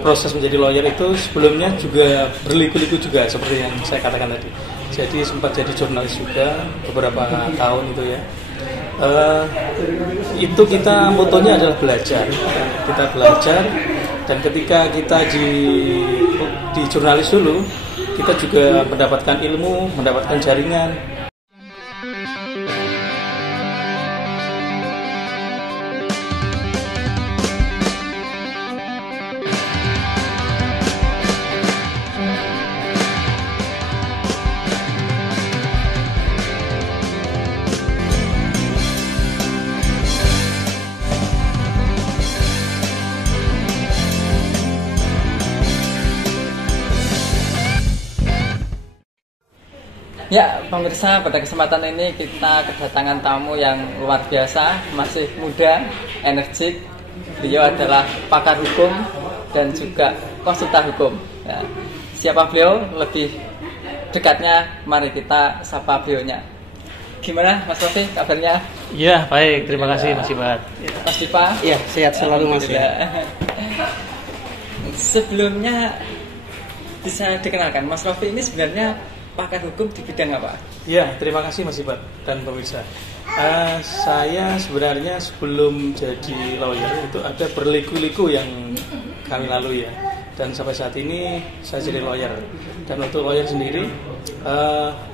proses menjadi lawyer itu sebelumnya juga berliku-liku juga seperti yang saya katakan tadi. Jadi sempat jadi jurnalis juga beberapa tahun itu ya. Itu kita motonya adalah belajar. Kita belajar, dan ketika kita di jurnalis dulu, kita juga mendapatkan ilmu, mendapatkan jaringan. Ya, pemirsa, pada kesempatan ini kita kedatangan tamu yang luar biasa, masih muda, energik. Beliau adalah pakar hukum dan juga konsultan hukum. Ya. Siapa beliau? Lebih dekatnya, mari kita sapa beliaunya. Gimana, Mas Rofi, kabarnya? Ya, baik. Terima kasih, Mas Ibat. Mas Dipa? Iya, sehat selalu, Mas. Sebelumnya bisa dikenalkan, Mas Rofi ini sebenarnya pakar hukum di bidang apa? Ya, terima kasih Mas Ibat dan pemirsa. Saya sebenarnya sebelum jadi lawyer itu ada berliku-liku yang kami lalui ya. Dan sampai saat ini saya jadi lawyer. Dan untuk lawyer sendiri,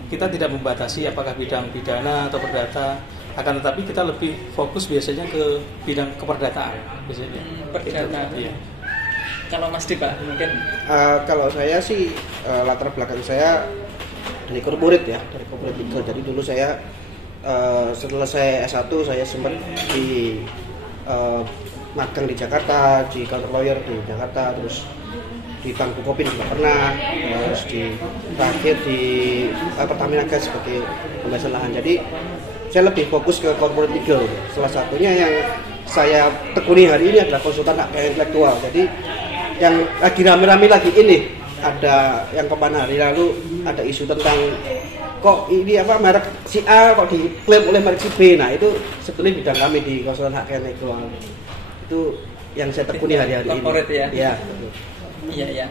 kita tidak membatasi apakah bidang pidana atau perdata. Akan tetapi kita lebih fokus biasanya ke bidang keperdataan biasanya. Perdata. Itu, iya. Kalau Mas Dipa mungkin? Kalau saya sih latar belakang saya dari corporate ya, dari corporate legal. Jadi dulu saya setelah saya S1 saya sempat di magang di Jakarta, di kantor lawyer di Jakarta, terus di Bank Bukopin juga pernah, terus terakhir di Pertamina Gas sebagai pembebasan lahan. Jadi saya lebih fokus ke corporate legal. Salah satunya yang saya tekuni hari ini adalah konsultan hak kekayaan intelektual. Jadi yang lagi rame-rame lagi ini, ada yang kemana hari lalu ada isu tentang kok ini merek si A kok diklaim oleh merek si B. Nah itu sebetulnya bidang kami di konsultan hak kekayaan intelektual. Itu yang saya tekuni hari-hari ini. Corporate ya? Iya. Iya.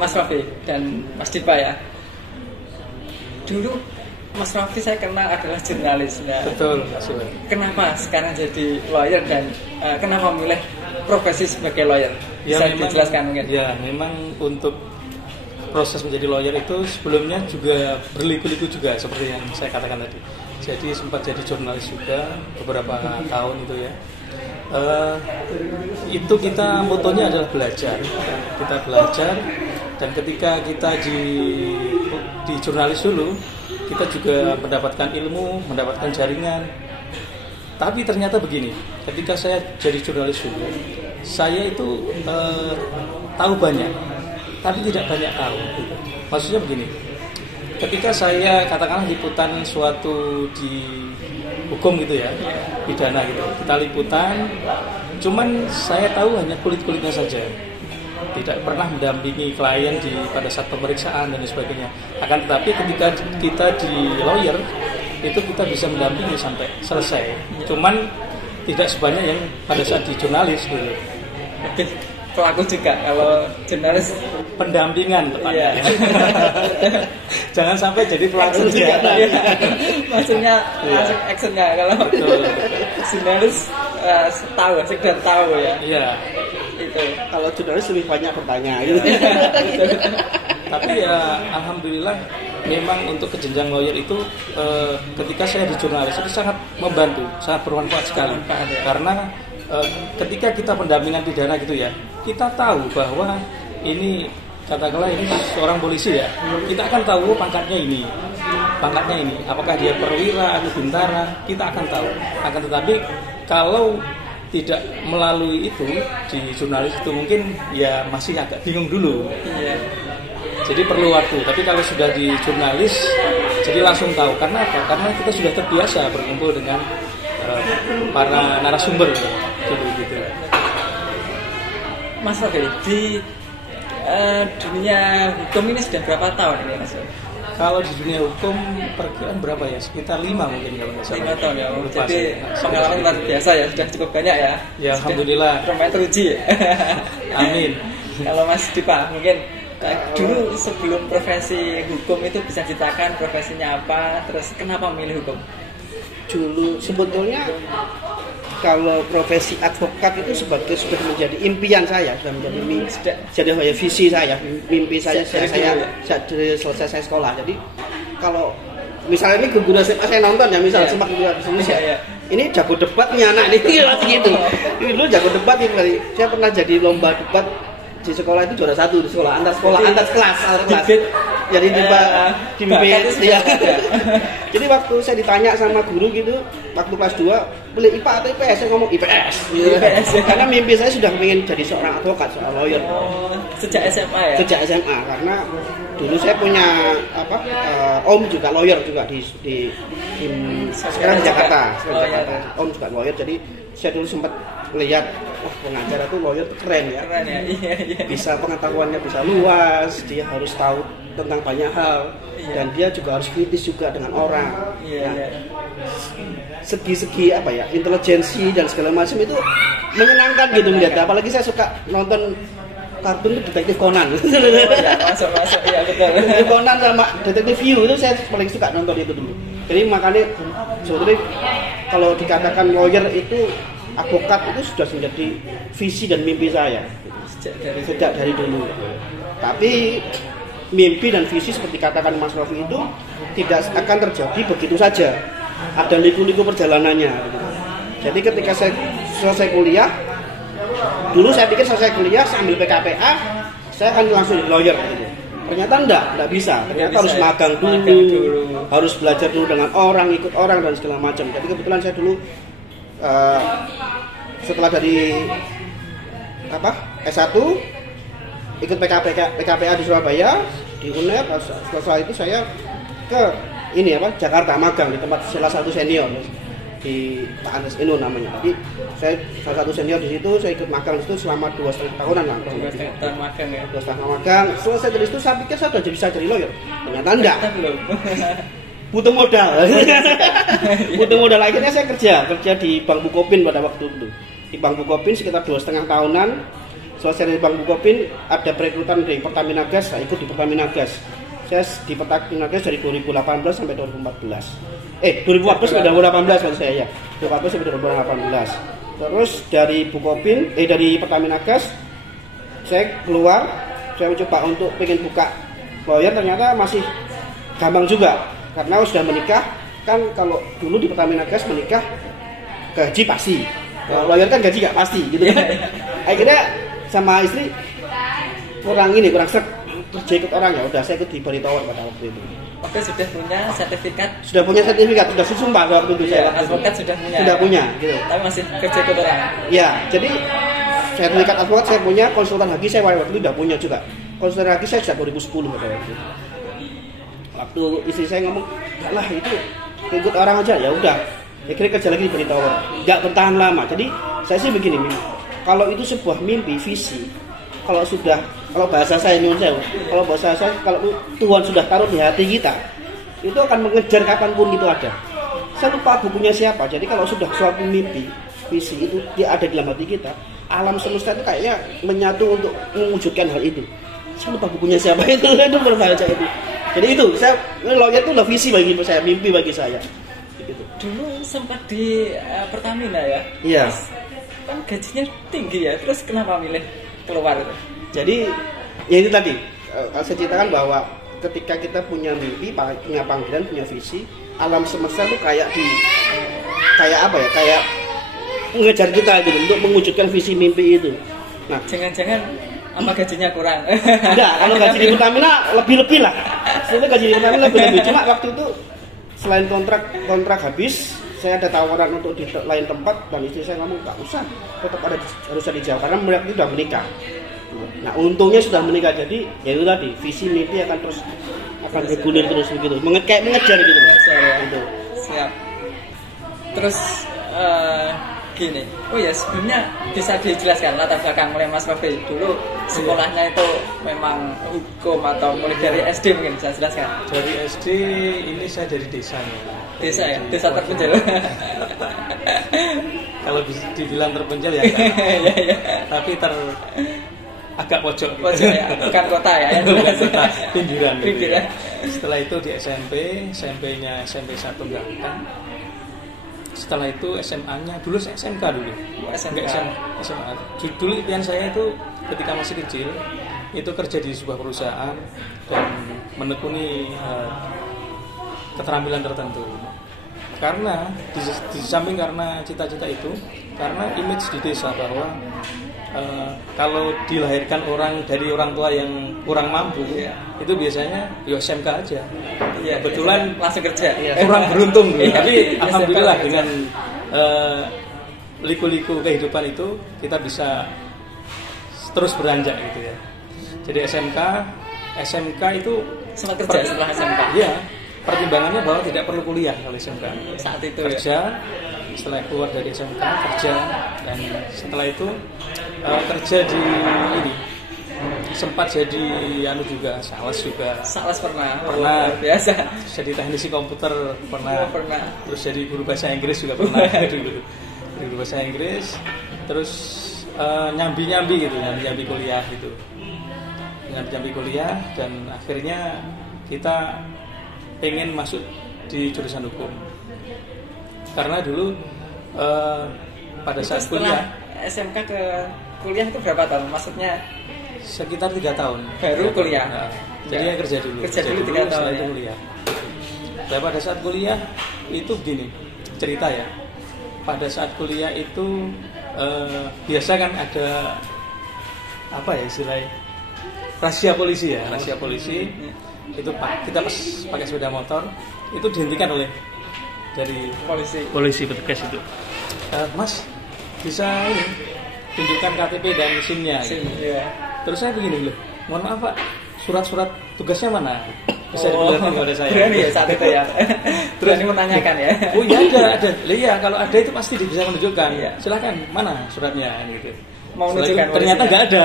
Mas Rafi dan Mas Dipa ya. Dulu Mas Rafi saya kenal adalah jurnalis. Ya. Betul. Kenapa sekarang jadi lawyer dan kenapa memilih profesi sebagai lawyer? Bisa dijelaskan mungkin? Ya, memang untuk proses menjadi lawyer itu sebelumnya juga berliku-liku juga seperti yang saya katakan tadi. Jadi sempat jadi jurnalis juga beberapa tahun itu ya. Itu kita motonya adalah belajar. Kita belajar, dan ketika kita di jurnalis dulu, kita juga mendapatkan ilmu, mendapatkan jaringan. Tapi ternyata begini, ketika saya jadi jurnalis dulu, saya itu tahu banyak, tapi tidak banyak tahu. Gitu. Maksudnya begini, ketika saya katakanlah liputan suatu di hukum gitu ya, pidana gitu, kita liputan, cuman saya tahu hanya kulit-kulitnya saja, tidak pernah mendampingi klien pada saat pemeriksaan dan sebagainya. Akan tetapi ketika kita di lawyer itu kita bisa mendampingi sampai selesai. Cuman tidak sebanyak yang pada saat di jurnalis gitu. Lebih pelaku juga kalau jurnalis pendampingan tepatnya. Iya. Jangan sampai jadi pelaku juga. Ya. Maksudnya langsung actionnya kalau jurnalis sekedar tahu ya. Iya. Itu kalau jurnalis lebih banyak bertanya gitu. Tapi ya alhamdulillah memang untuk kejenjang lawyer itu ketika saya di jurnalis itu sangat membantu, sangat bermanfaat sekali. Karena ketika kita pendampingan pidana gitu ya, kita tahu bahwa ini katakanlah ini seorang polisi ya, kita akan tahu pangkatnya ini, apakah dia perwira atau bintara, kita akan tahu. Akan tetapi kalau tidak melalui itu di jurnalis itu mungkin ya masih agak bingung dulu. Iya. Jadi perlu waktu. Tapi kalau sudah di jurnalis, jadi langsung tahu. Karena apa? Karena kita sudah terbiasa berkumpul dengan para narasumber gitu. Mas Rofi, di dunia hukum ini sudah berapa tahun ini Mas? Kalau di dunia hukum perkiraan berapa ya? Sekitar 5 mungkin kalau nggak salah. 5 tahun ya. Lupa Jadi saya. pengalaman luar biasa ya, sudah cukup banyak ya. Ya, alhamdulillah. Lumayan teruji ya. Amin. Kalau Mas Dipa mungkin dulu sebelum profesi hukum itu bisa ceritakan profesinya apa, terus kenapa memilih hukum? Dulu sebetulnya kalau profesi advokat itu sudah menjadi impian saya, sudah menjadi jadi visi saya, mimpi saya dari selesai saya sekolah. Jadi kalau misalnya ini guru SMA saya nonton ya, misalnya semak guru Indonesia, ini jago debatnya anak ini gitu. Dulu jago debat ini, saya pernah jadi lomba debat di sekolah itu juara 1 di sekolah antar kelas. Jadi di ya. Jadi waktu saya ditanya sama guru gitu, waktu kelas 2 pilih IPA atau IPS, saya ngomong IPS. Gitu. IPS ya. Karena mimpi saya sudah ingin jadi seorang advokat, seorang lawyer. Sejak SMA ya? Sejak SMA, karena dulu saya punya om juga lawyer juga di sekarang di Jakarta. Om juga lawyer, jadi saya dulu sempat melihat wah pengacara tuh lawyer tuh keren ya. Keren ya, iya. Bisa pengetahuannya bisa luas, dia harus tahu tentang banyak hal, dan dia juga harus kritis juga dengan orang. Segi-segi apa ya, intelijensi dan segala macam itu menyenangkan gitu melihat. Apalagi saya suka nonton kartun itu Detektif Conan. Masuk ya betul. Detektif Conan sama Detektif View itu saya paling suka nonton itu dulu. Jadi makanya sebetulnya kalau dikatakan lawyer itu advokat itu sudah menjadi visi dan mimpi saya sejak dari dulu. Tapi mimpi dan visi seperti katakan Mas Rofi itu tidak akan terjadi begitu saja. Ada liku-liku perjalanannya. Jadi ketika saya selesai kuliah, dulu saya pikir selesai kuliah sambil PKPA saya akan langsung jadi lawyer gitu. Ternyata enggak bisa. Ternyata harus magang dulu, harus belajar dulu dengan orang, ikut orang dan segala macam. Jadi kebetulan saya dulu setelah dari S1 ikut PKPA di Surabaya di UNER. Setelah itu saya ke Jakarta magang di tempat salah satu senior di Pak Andes Inu namanya. Jadi saya salah satu senior di situ, saya ikut magang di situ selama 2,5 tahunan lah. 2,5 tahun magang ya. 2,5 magang. Selesai dari situ saya pikir saya sudah bisa jadi lawyer. Ternyata enggak. Butuh modal. Butuh modal, akhirnya saya kerja di Bank Bukopin pada waktu itu. Di Bank Bukopin sekitar 2,5 tahunan. Selesai dari Bank Bukopin ada perekrutan dari Pertamina Gas, saya ikut di Pertamina Gas. Saya di Pertamina Gas dari 2018 sampai 2014. 2014 sampai 2018 maksud saya ya. 2014 sampai 2018. Terus dari Bukopin, dari Pertamina Gas saya keluar, saya mencoba untuk pengen buka lawyer, ternyata masih gampang juga. Karena sudah menikah, kan kalau dulu di Pertamina Gas menikah gaji pasti, lawyer kan gaji nggak pasti gitu kan. Akhirnya sama istri kurang seret kerja ikut orang, ya udah saya ikut di Bari Tower pada waktu itu. Oke, sudah punya sertifikat, sudah sumpah waktu itu saya advokat sudah punya gitu. Tapi masih kerja ikut orang. Ya, jadi sertifikat advokat saya punya, konsultan haki saya waktu itu udah punya juga. Konsultan haki saya sejak 2010 pada waktu itu. Waktu istri saya ngomong, enggak lah itu ikut orang aja, ya udah. Akhirnya kerja lagi di Bari Tower, nggak bertahan lama. Jadi saya sih begini, kalau itu sebuah mimpi, visi, kalau bahasa saya Indonesia, kalau Tuhan sudah taruh di hati kita, itu akan mengejar kapanpun itu ada. Saya lupa bukunya siapa. Jadi kalau sudah suatu mimpi, visi itu dia ada di dalam hati kita, alam semesta itu kayaknya menyatu untuk mewujudkan hal itu. Saya lupa bukunya siapa itu berbahasa itu. Jadi itu, lawyer itu adalah visi bagi saya, mimpi bagi saya. Gitu. Dulu sempat di Pertamina ya? Iya. Kan gajinya tinggi ya, terus kenapa milih keluar itu? Jadi, ya itu tadi, saya ceritakan bahwa ketika kita punya mimpi, punya panggilan, punya visi, alam semesta itu kayak mengejar kita gitu, untuk mewujudkan visi mimpi itu. Nah, jangan-jangan apa gajinya kurang? Enggak, kalau gaji di Pertamina lebih-lebih lah. Sebenarnya gaji di Pertamina lebih-lebih. Cuma waktu itu selain kontrak habis, saya ada tawaran untuk di lain tempat, dan istri saya ngomong nggak usah, tetap harus di Jawa karena mereka itu sudah menikah. Nah, untungnya sudah menikah, jadi ya itu tadi, visi mimpi akan bergulir terus begitu, mengejar gitu. Siap. Terus gini. Oh ya, sebelumnya bisa dijelaskan latar belakang mulai Mas Febri dulu sekolahnya itu memang hukum atau mulai dari SD mungkin bisa jelaskan? Dari SD ini saya dari desa ya. Desa ya, desa terpencil. Kalau bisa dibilang terpencil ya, Iya, iya. tapi agak pojok. Pojok ya, bukan kota ya. Bukan kota, pinggiran. Gitu. Pinggiran. Setelah itu di SMP-nya SMP 1 Gangtang. Setelah itu SMA-nya dulu saya SMK dulu. SMK. SMA. Dulu impian saya itu ketika masih kecil itu kerja di sebuah perusahaan dan menekuni keterampilan tertentu. Karena di samping karena cita-cita itu, karena image di desa bahwa kalau dilahirkan orang dari orang tua yang kurang mampu, itu biasanya ya SMK aja. Iya, kebetulan langsung kerja. Kurang beruntung dulu. Tapi Iya, alhamdulillah SMK dengan liku-liku kehidupan itu kita bisa terus beranjak gitu ya. Jadi SMK itu sempat kerja setelah SMK. Iya. Pertimbangannya bahwa tidak perlu kuliah kalau SMK. Saat itu kerja, setelah keluar dari SMK kerja, dan setelah itu kerja di ini sempat jadi juga sales pernah biasa, jadi teknisi komputer pernah, terus jadi guru bahasa Inggris juga pernah dulu, guru bahasa Inggris, terus nyambi kuliah gitu, nyambi kuliah, dan akhirnya kita pengen masuk di jurusan hukum karena dulu pada saat kuliah SMK ke kuliah itu berapa tahun? Maksudnya sekitar 3 tahun baru kuliah. Nah, jadi ya kerja dulu 3 tahun itu kuliah. Dan pada saat kuliah itu begini cerita ya, pada saat kuliah itu biasa kan ada apa ya istilahnya rahasia polisi ya, rahasia polisi. Itu kita pas pakai sepeda motor itu dihentikan oleh dari polisi petugas itu. Mas bisa ini tunjukkan KTP dan SIM-nya gitu. Terus saya begini loh, mohon maaf Pak, surat-surat tugasnya mana? Bisa diperlihatkan kepada saya. Berani ya saat itu ya. Terus ini menanyakan ya. Oh iya ada. Iya kalau ada itu pasti bisa menunjukkan. Iya. Silakan mana suratnya gitu. Mau menunjukkan ternyata nggak ada.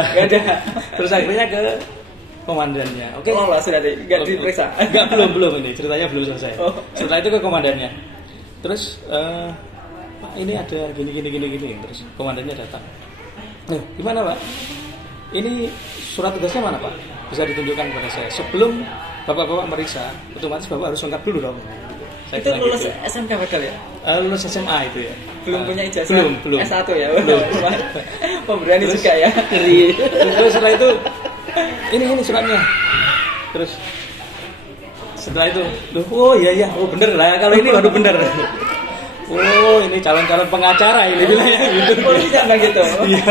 Terus akhirnya ke komandannya. Oke. Oh lah sudah nggak diperiksa. Nggak belum ini ceritanya belum selesai. Setelah itu ke komandannya. Terus Pak ini ada gini. Terus komandannya datang. Gimana Pak? Ini surat tugasnya mana Pak? Bisa ditunjukkan kepada saya. Sebelum bapak-bapak meriksa, otomatis bapak harus lengkap dulu dong. Itu lulus gitu. SMK padahal ya? Lulus SMA itu ya. Belum punya ijazah. Belum. S1 ya. Belum. Pemberani juga ya. Terus setelah itu ini suratnya. Terus setelah itu, oh iya, oh bener lah kalau ini baru bener. Oh ini calon-calon pengacara ini bilangnya gitu. Polisi bilang gitu. Iya.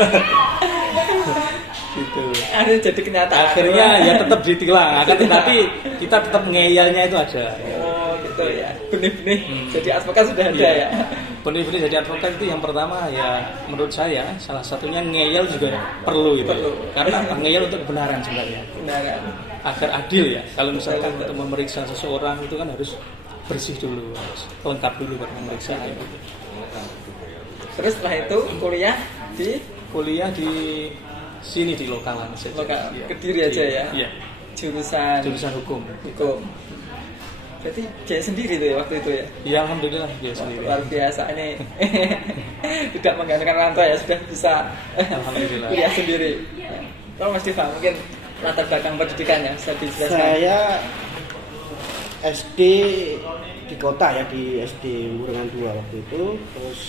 Gitu. Akhirnya jadi kenyataan. Akhirnya ya tetap ditilang, tapi kita tetap ngeyelnya itu ada. Oh gitu ya. Benih-benih jadi advokat sudah ada ya. Benih-benih jadi advokat itu yang pertama ya menurut saya salah satunya ngeyel juga perlu itu. Karena ngeyel untuk kebenaran sebenarnya. Kebenaran. Agar adil ya. Kalau misalkan untuk memeriksa seseorang itu kan harus bersih dulu, harus lengkap dulu baru memeriksa gitu. Terus setelah itu kuliah di sini di lokalan saja. Ya. Kediri aja ya. Iya. Jurusan hukum. Berarti biaya sendiri tuh ya waktu itu ya? Iya alhamdulillah biaya sendiri. Luar biasa ini. Tidak menggantungkan orang tua ya sudah bisa. Alhamdulillah. Kuliah sendiri. Kalau Mas Diva mungkin latar belakang pendidikannya bisa dijelaskan. Saya SD di kota ya, di SD Burengan 2 waktu itu. Terus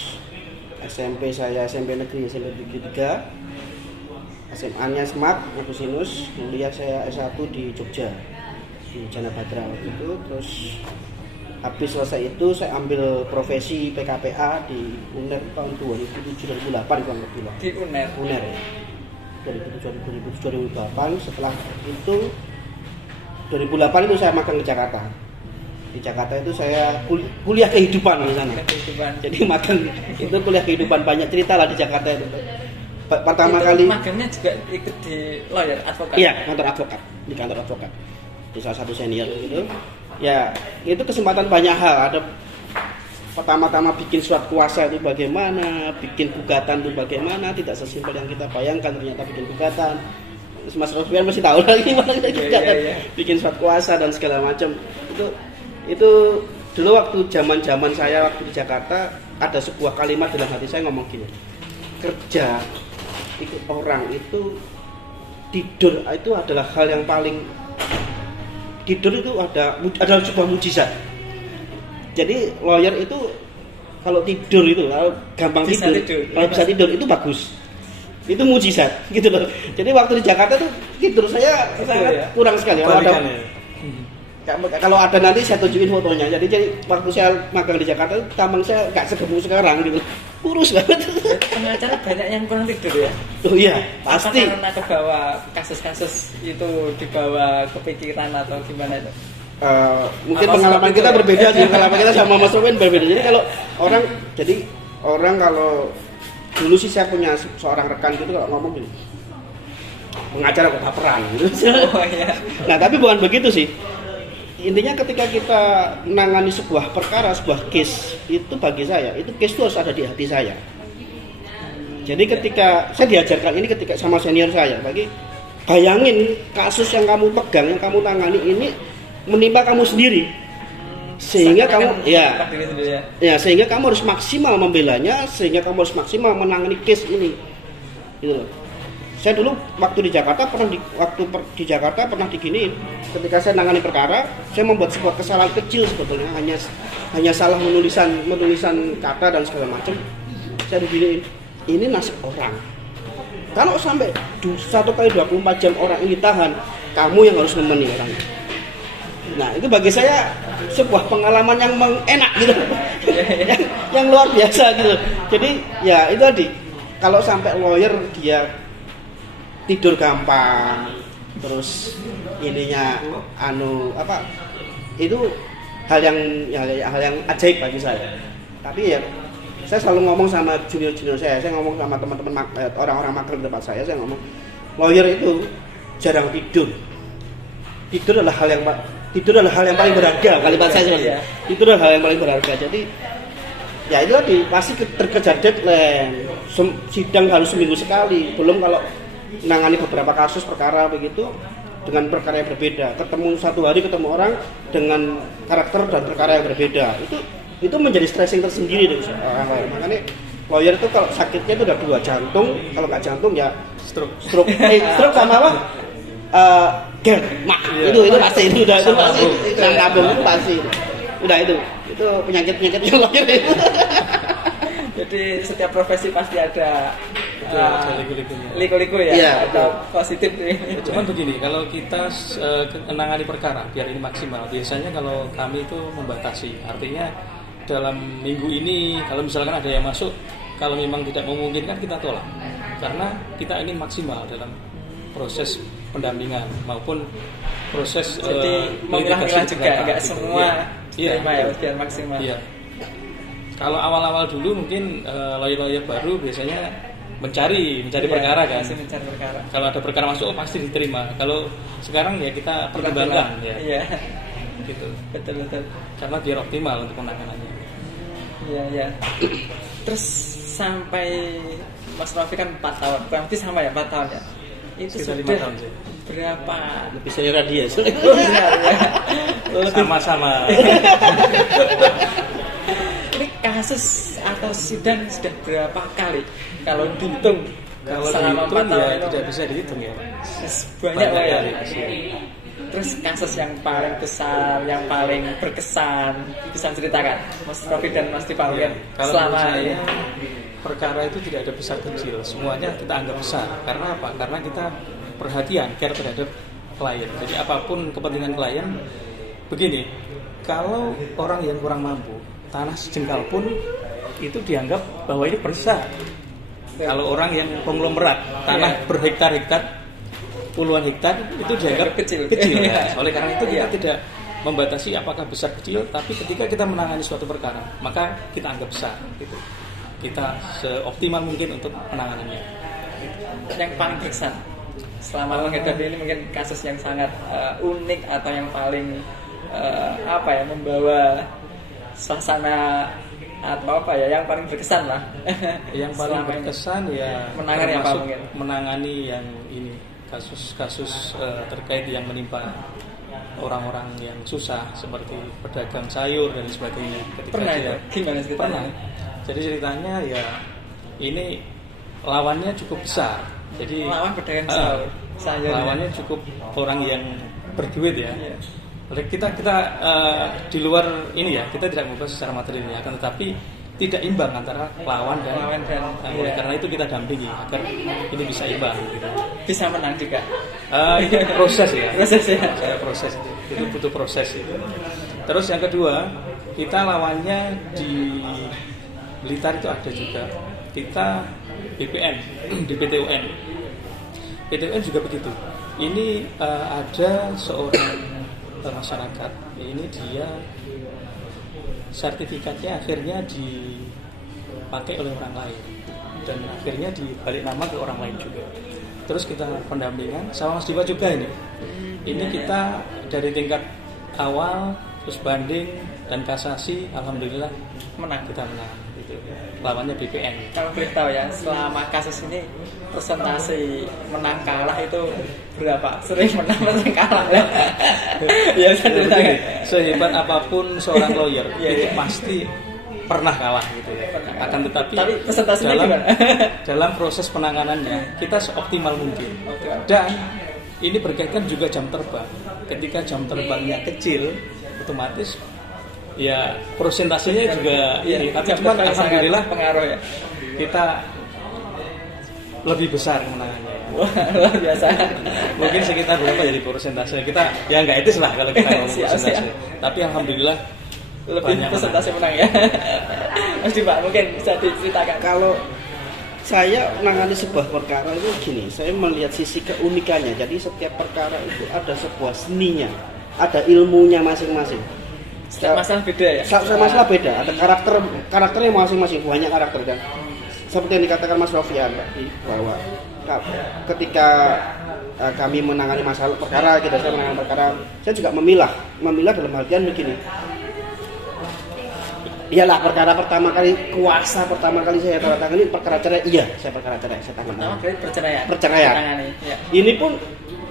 SMP saya SMP negeri SMP 3. SMA-nya Smart, Agustinus. Kuliah saya S1 di Jogja, di Janabadra waktu itu. Terus habis selesai itu saya ambil profesi PKPA di UNER tahun 2007-2008 kurang lebih lah. Di UNER ya. 2007-2008. Setelah itu 2008 itu saya magang ke Jakarta. Di Jakarta itu saya kuliah kehidupan di sana. Jadi magang itu kuliah kehidupan, banyak cerita lah di Jakarta itu. Pertama itu kali magangnya juga ikut di lawyer advokat. Iya, kantor advokat, di kantor advokat. Di salah satu senior gitu. Ya, itu kesempatan banyak hal. Ada pertama-tama bikin surat kuasa itu bagaimana, bikin gugatan itu bagaimana, tidak sesimpel yang kita bayangkan, ternyata bikin gugatan. Terus Mas Rofian masih tahu lagi gimana kita gugatan, bikin surat kuasa dan segala macam. Itu dulu waktu zaman saya waktu di Jakarta, ada sebuah kalimat dalam hati saya ngomong gini, kerja ikut orang itu, tidur itu adalah hal yang paling, tidur itu adalah sebuah mujizat. Jadi lawyer itu kalau tidur itu, kalau gampang bisa tidur, kalau bisa tidur itu bagus, itu mujizat gitu loh. Jadi waktu di Jakarta tuh tidur saya sangat kurang sekali. Kalau ada nanti saya tunjukin fotonya. Jadi waktu saya magang di Jakarta, tampang saya nggak segemuk sekarang gitu, kurus banget. Pengacara banyak yang kurang tidur ya. Oh iya, pasti. Karena kebawa kasus-kasus itu, dibawa kepikiran atau gimana itu? Mungkin pengalaman kita berbeda sih, pengalaman kita sama Mas Rofian berbeda. Jadi kalau orang kalau dulu sih saya punya seorang rekan gitu kalau ngomong gini, pengacara kok baperan gitu. Oh, iya. Nah tapi bukan begitu sih. Intinya ketika kita menangani sebuah perkara, sebuah case, itu bagi saya, itu case itu harus ada di hati saya. Jadi ketika saya diajarkan ini ketika sama senior saya, bayangin kasus yang kamu pegang, yang kamu tangani ini menimpa kamu sendiri, sehingga kamu sehingga kamu harus maksimal membelanya, sehingga kamu harus maksimal menangani case ini, gitu loh. Saya dulu waktu di Jakarta pernah diginiin. Ketika saya menangani perkara, saya membuat sebuah kesalahan kecil sebetulnya, hanya salah menulisan kata dan segala macam. Saya diginiin, ini nasib orang. Kalau sampai 1x24 jam orang ini tahan, kamu yang harus nemenin orang. Nah itu bagi saya sebuah pengalaman yang enak gitu, yang luar biasa gitu. Jadi ya itu tadi, kalau sampai lawyer dia tidur gampang, terus ininya itu hal yang ajaib bagi saya. Tapi ya saya selalu ngomong sama junior saya ngomong sama teman-teman orang-orang magang di tempat saya ngomong, lawyer itu jarang tidur. Tidur adalah hal yang paling berharga, kalimat saya seperti itu. Itu adalah hal yang paling berharga. Jadi ya itu tadi pasti terkejar deadline. Sidang harus seminggu sekali. Belum kalau menangani beberapa kasus perkara begitu dengan perkara yang berbeda. Ketemu satu hari ketemu orang dengan karakter dan perkara yang berbeda. Itu menjadi stressing tersendiri dari orang lain. Makanya lawyer itu kalau sakitnya itu ada 2, jantung. Kalau nggak jantung ya stroke sama apa? GERD, itu pasti itu tabung itu pasti. Udah itu penyakit yang lawyer itu. Jadi setiap profesi pasti ada liku-liku ya, atau positif. Cuman begini, kalau kita menangani perkara biar ini maksimal, biasanya kalau kami itu membatasi, artinya dalam minggu ini kalau misalkan ada yang masuk, kalau memang tidak memungkinkan kita tolak, karena kita ingin maksimal dalam proses pendampingan maupun proses jadi memilah-milah juga, nggak semua terima ya biar maksimal. Iya. Kalau awal-awal dulu mungkin lawyer baru biasanya mencari perkara kan. Mencari perkara. Kalau ada perkara masuk pasti diterima. Kalau sekarang ya kita pertimbangkan ya. Iya. Gitu. Betul. Karena biar optimal untuk penanganannya. Iya. Terus sampai Mas Rofi kan 4 tahun. Berarti sama ya 4 tahun ya. Itu sudah 5 tahun sih. Berapa? Lebih senior dia. Sama-sama. Ini kasus atau sidang sudah berapa kali? Kalau dihitung, selama 4 tahun ya, tidak bisa dihitung ya. Banyak lah ya. Terus kasus yang paling besar, yang paling berkesan bisa ceritakan, Mas Rofi dan Mas Dipal ya, selama saya, perkara itu tidak ada besar kecil, semuanya kita anggap besar. Karena apa? Karena kita perhatian, care terhadap klien. Jadi apapun kepentingan klien, begini, kalau orang yang kurang mampu, tanah sejengkal pun itu dianggap bahwa ini besar. Kalau orang yang konglomerat, tanah berhektar-hektar, puluhan hektar, itu dianggap kecil. Ya. Oleh karena itu kita tidak membatasi apakah besar kecil, tapi ketika kita menangani suatu perkara, maka kita anggap besar. Gitu. Kita seoptimal mungkin untuk penanganannya. Yang paling berkesan selama menghadapi ini mungkin kasus yang sangat unik atau yang paling membawa suasana atau apa ya yang paling berkesan lah? Yang paling berkesan ya menangani apa termasuk mungkin? menangani yang ini kasus-kasus terkait yang menimpa orang-orang yang susah seperti pedagang sayur dan sebagainya. Ketika Pernah dia, itu? Gimana ceritanya? pernah. Jadi ceritanya ya ini lawannya cukup besar. Jadi Lawan pedagang sayur. lawannya cukup orang yang berduit ya. Iya. Kita di luar ini ya, kita tidak membahas secara materialnya, akan tetapi tidak imbang antara lawan dan iya. karena itu kita dampingi agar ini bisa imbang gitu. Bisa menang juga. Itu proses ya. Proses ya. Saya proses itu butuh proses itu. Terus yang kedua, kita lawannya di Blitar itu ada juga. Kita BPN di PTUN. PTUN juga begitu. Ini ada seorang masyarakat. Ini dia sertifikatnya akhirnya dipakai oleh orang lain dan akhirnya dibalik nama ke orang lain juga. Terus kita pendampingan sama Mas Diva juga ini kita dari tingkat awal terus banding dan kasasi, alhamdulillah kita menang gitu. Lawannya BPN. Kalau boleh tahu ya, selama kasus ini persentase menang kalah itu berapa? Sering menang sering kalah ya? Ya Begini, sehebat apapun seorang lawyer itu Iya. pasti pernah kalah gitu ya. Akan tetapi persentasenya gimana? dalam proses penanganannya kita seoptimal mungkin. Dan ini berkaitan juga jam terbang. Ketika jam terbangnya kecil, otomatis ya prosentasenya juga ini. Tapi cuma alhamdulillah pengaruh ya. Kita lebih besar kemenangannya. Luar biasa. Mungkin sekitar berapa jadi persentase kita ya nggak etis lah kalau kita ngomong persentase. Tapi alhamdulillah Lebih persentase menang ya. Mas Diva mungkin bisa diceritakan. Kalau saya menangani sebuah perkara itu gini, saya melihat sisi keunikannya. Jadi setiap perkara itu ada sebuah seninya, ada ilmunya masing-masing. Setiap masalah beda ya. Setiap masalah beda, ada karakternya masing-masing, banyak karakter kan. Seperti yang dikatakan Mas Rofian tadi bahwa ketika kami menangani masalah perkara, saya menangani perkara, saya juga memilah dalam artian begini. Iyalah perkara pertama kali saya tanda tangani perkara cerai. Iya, saya perkara cerai saya tangani. Pertama kali Perceraian. Ya. Ini pun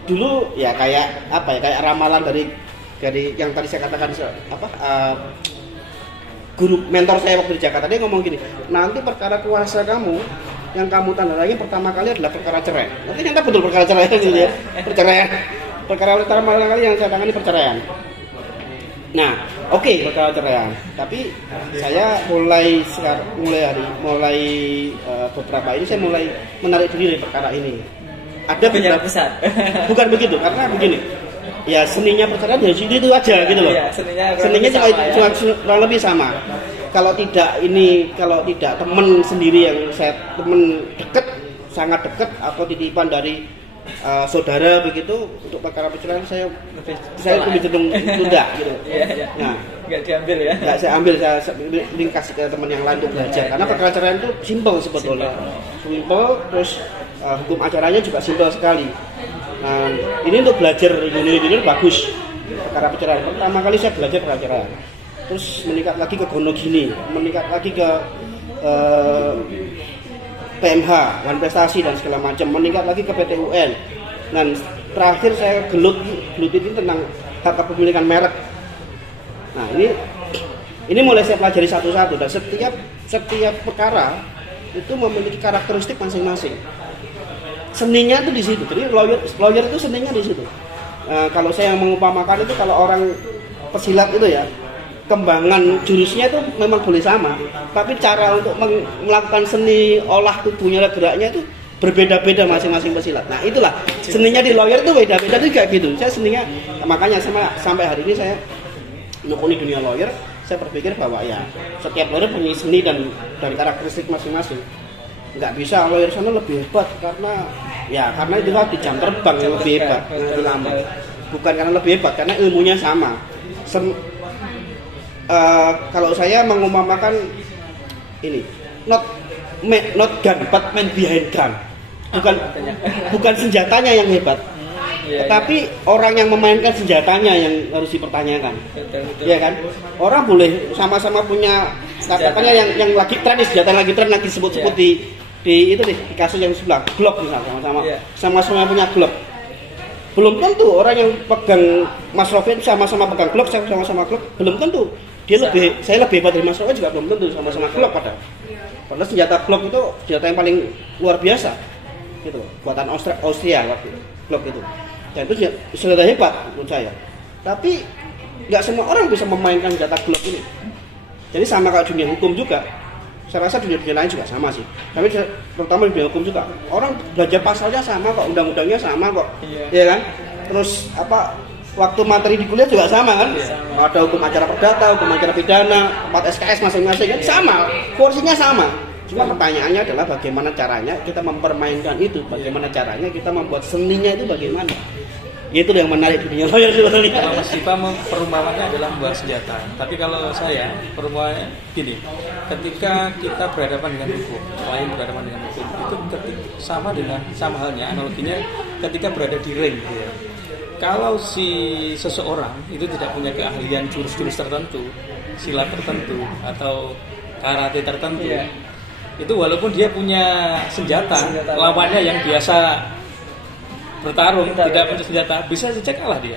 dulu ya kayak apa ya, kayak ramalan dari yang tadi saya katakan guru mentor saya waktu di Jakarta, dia ngomong gini, nanti perkara kuasa kamu yang kamu tanda tangan pertama kali adalah perkara cerai. Nanti ternyata betul perkara cerai gitu ya. Perceraian. Perkara pertama kali yang saya tangani perceraian. Nah, oke, perkara perceraian. Tapi saya mulai beberapa ini saya mulai menarik diri dari perkara ini. Ada beberapa besar. Bukan begitu, karena begini. Ya seninya perceraian dari sini itu aja gitu loh. Iya, seninya cuma kurang lebih sama. Kalau tidak teman sendiri yang saya teman dekat, sangat dekat atau titipan dari saudara begitu, untuk perkara perceraian saya lebih cenderung tunda gitu. Iya. Nah, nggak diambil ya? Nggak saya ambil, saya kasih ke teman yang lain untuk belajar. Karena perkara perceraian itu simpel sebetulnya. Simpel, terus hukum acaranya juga simpel sekali. Nah, ini untuk belajar ini bagus. Perkara perceraian. Pertama kali saya belajar perkara perceraian. Terus meningkat lagi ke Gonogini, meningkat lagi ke PMH, Wan Prestasi dan segala macam, meningkat lagi ke PTUN. Dan terakhir saya gelutin tentang hak kepemilikan merek. Nah, ini mulai saya pelajari satu-satu, dan setiap perkara itu memiliki karakteristik masing-masing. Seninya itu di situ. Jadi lawyer itu seninya di situ. Kalau saya mengumpamakan itu, kalau orang pesilat itu ya, kembangan jurusnya itu memang boleh sama, tapi cara untuk melakukan seni olah tubuhnya, geraknya itu berbeda-beda masing-masing pesilat. Nah, itulah seninya di lawyer itu beda-beda juga gitu. Saya seninya, makanya sampai hari ini saya menekuni dunia lawyer, saya berpikir bahwa ya setiap lawyer punya seni dan karakteristik masing-masing. Nggak bisa lawyer sana lebih hebat karena itu di jam terbang yang lebih hebat, lebih lama. Bukan karena lebih hebat, karena ilmunya sama. Kalau saya mengumpamakan ini, not gun but man behind gun. Bukan senjatanya yang hebat, tetapi orang yang memainkan senjatanya yang harus dipertanyakan. Ya kan? Orang boleh sama-sama punya katakannya yang lagi tren nih, senjata yang lagi tren lagi sebut-sebut di itu nih di kasus yang sebelah Glock misalnya sama-sama punya Glock. Belum tentu orang yang pegang Mas Rofi sama-sama pegang Glock, sama-sama Glock, belum tentu dia saya lebih hebat dari Mas Rofi juga belum tentu sama-sama Glock padahal senjata Glock itu senjata yang paling luar biasa gitu loh, buatan Austria waktu Glock itu. Dan itu senjata hebat menurut saya. Tapi nggak semua orang bisa memainkan senjata Glock ini. Jadi sama kayak dunia hukum juga. Saya rasa dunia lain juga sama sih. Tapi terutama di dunia hukum juga. Orang belajar pasalnya sama kok, undang-undangnya sama kok. Iya kan? Terus waktu materi di kuliah juga sama kan? Sama. Ada hukum acara perdata, hukum acara pidana, 4 SKS masing-masing kan sama. Porsinya sama. Cuma pertanyaannya adalah bagaimana caranya kita mempermainkan itu, bagaimana caranya kita membuat seninya itu bagaimana. Itu yang menarik di dunia lawyer sebetulnya. Kalau Mas Dipa perumpamannya adalah membawa senjata. Tapi kalau saya perumpamannya gini, ketika kita berhadapan dengan hukum, klien berhadapan dengan hukum, itu sama halnya analoginya ketika berada di ring. Gitu ya. Kalau si seseorang itu tidak punya keahlian jurus-jurus tertentu, silat tertentu atau karate tertentu, itu walaupun dia punya senjata, lawannya yang biasa bertarung tidak punya senjata bisa saja kalah dia.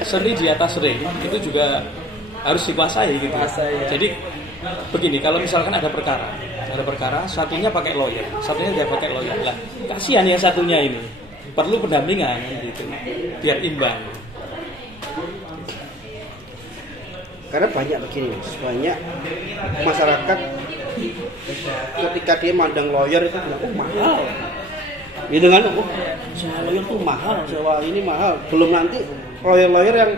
Seni di atas ring itu juga harus dikuasai gitu. Jadi begini, kalau misalkan ada perkara satunya pakai lawyer, satunya dia pakai lawyer lah, kasihan yang satunya ini perlu pendampingan gitu biar imbang. Karena banyak begini, banyak masyarakat ketika dia mandang lawyer itu bilang, oh mahal gitu kan, oh sewa lawyer tuh mahal, sewa ini mahal. Belum nanti lawyer yang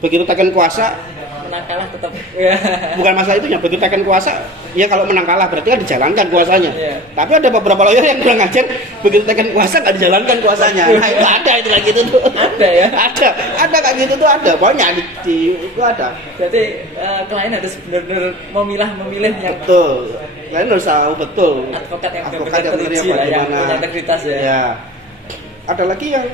begitu tekan kuasa menang kalah tetap bukan masalah itu ya, begitu tekan kuasa ya, kalau menang kalah berarti kan dijalankan kuasanya. Tapi ada beberapa lawyer yang kurang ajar, begitu tekan kuasa nggak dijalankan kuasanya. Nah itu ada itu lagi itu tuh. Ada ya, ada kayak gitu tuh, ada banyak itu ada. Berarti klien harus benar-benar memilih yang betul. Klien harus tahu betul advokat yang benar-benar yang punya integritas ya. Ada lagi yang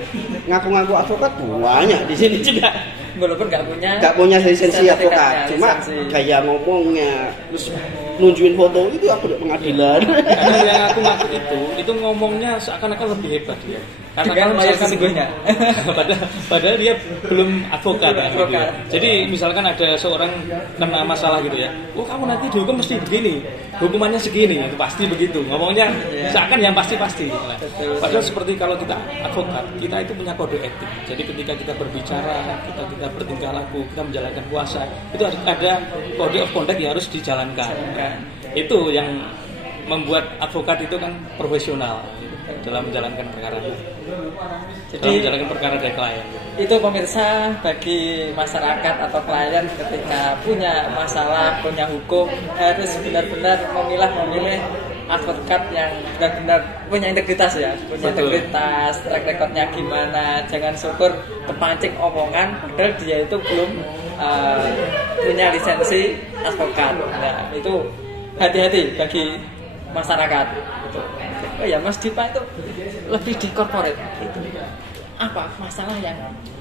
ngaku-ngaku advokat banyak di sini juga. Walaupun nggak punya lisensi advokat, cuma gaya ngomongnya, terus nunjukin foto itu aku di pengadilan. Karena yang ngaku-ngaku itu ngomongnya seakan-akan lebih hebat dia. Karena kalau misalkan sesungguhnya, padahal dia belum advokat. Gitu. Jadi misalkan ada seorang kena masalah gitu ya, oh kamu nanti dihukum mesti begini, hukumannya segini, itu pasti begitu. Ngomongnya seakan yang pasti-pasti. Padahal seperti kalau kita advokat, kita itu punya kode etik. Jadi ketika kita berbicara, kita bertingkah laku, kita menjalankan kuasa, itu harus ada kode of conduct yang harus dijalankan. Kan? Itu yang membuat advokat itu kan profesional dalam menjalankan perkara. Jadi menjalankan perkara dari klien. Itu pemirsa, bagi masyarakat atau klien ketika punya masalah, punya hukum, harus benar-benar memilih advokat yang benar-benar punya integritas ya, punya integritas, track recordnya gimana, jangan syukur kepancing omongan padahal dia itu belum punya lisensi advokat. Nah itu hati-hati bagi masyarakat. Gitu. Oh ya Mas Dipa itu lebih di corporate. Gitu. Apa masalah yang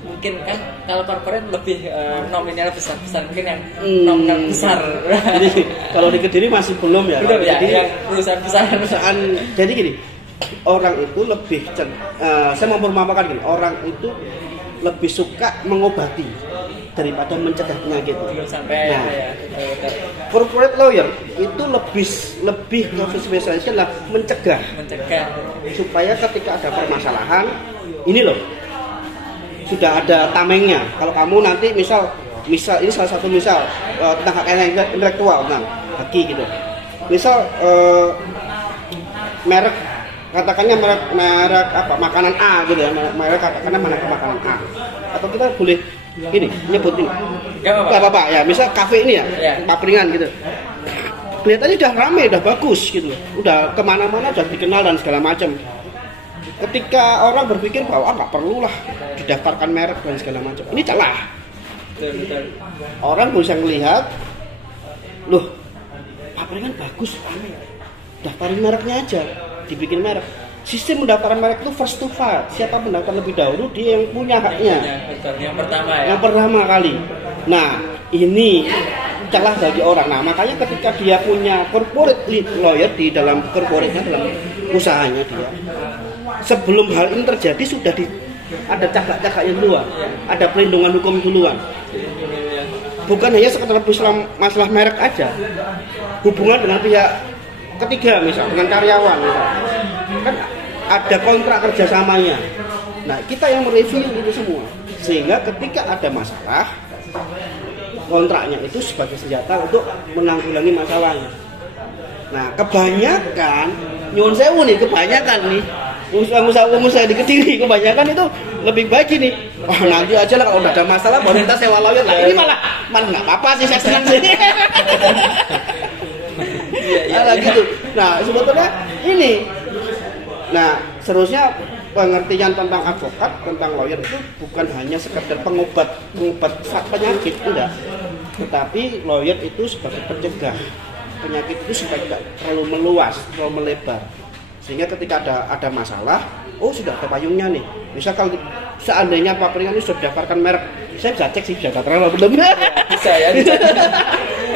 mungkin kan kalau corporate lebih nominal besar mungkin yang nominal besar. Jadi kalau di Kediri masih belum ya. Belum ya, jadi yang perusahaan. Jadi gini, orang itu lebih saya mau perumpamakan gini, orang itu lebih suka mengobati daripada mencegah penyakit. Sampai corporate lawyer itu lebih spesialisnya adalah mencegah supaya ketika ada permasalahan ini loh sudah ada tamengnya. Kalau kamu nanti misal ini salah satu misal tentang hak intelektual tentang haki gitu. Misal merek katakannya merek apa makanan A gitu ya, merek katakannya makanan A. Atau kita boleh ini nyebut ini. Enggak apa-apa ya, misal kafe ini ya, papringan gitu. Kelihatannya udah rame, udah bagus gitu. Udah kemana-mana udah dikenal dan segala macam. Ketika orang berpikir bahwa nggak perlulah didaftarkan merek dan segala macam, ini celah. Orang bisa melihat, loh, papringan bagus, rame, daftarin mereknya aja, dibikin merek. Sistem pendaftaran merek itu first to file. Siapa mendaftar lebih dahulu dia yang punya haknya. Yang pertama ya. Yang pertama kali. Nah, ini celah bagi orang. Nah, makanya ketika dia punya corporate lawyer di dalam corporate-nya, dalam usahanya dia, sebelum hal ini terjadi sudah ada cakak-cakaknya duluan, ada pelindungan hukum duluan. Bukan hanya sekedar masalah merek aja, hubungan dengan pihak ketiga, misal dengan karyawan, misal kan ada kontrak kerjasamanya. Nah, kita yang mereview itu semua, sehingga ketika ada masalah, kontraknya itu sebagai senjata untuk menanggulangi masalahnya. Nah, kebanyakan nyuwun sewu nih, kebanyakan nih usaha-usaha di Kediri kebanyakan itu lebih baik ini. Oh, nanti aja lah kalau udah ada masalah baru kita sewa lawyer. Nah, ini malah nggak apa-apa sih, saya senang sih. Gitu. Nah, sebetulnya ini. Nah, seharusnya pengertian tentang advokat, tentang lawyer itu bukan hanya sekedar pengobat penyakit, enggak. Tetapi lawyer itu sebagai pencegah penyakit itu supaya tidak terlalu meluas, terlalu melebar. Sehingga ketika ada masalah, oh sudah ada payungnya nih. Misal kalau seandainya papringan ini sudah daftarkan merek, saya bisa cek sih sudah daftarkan belum. Bisa ya.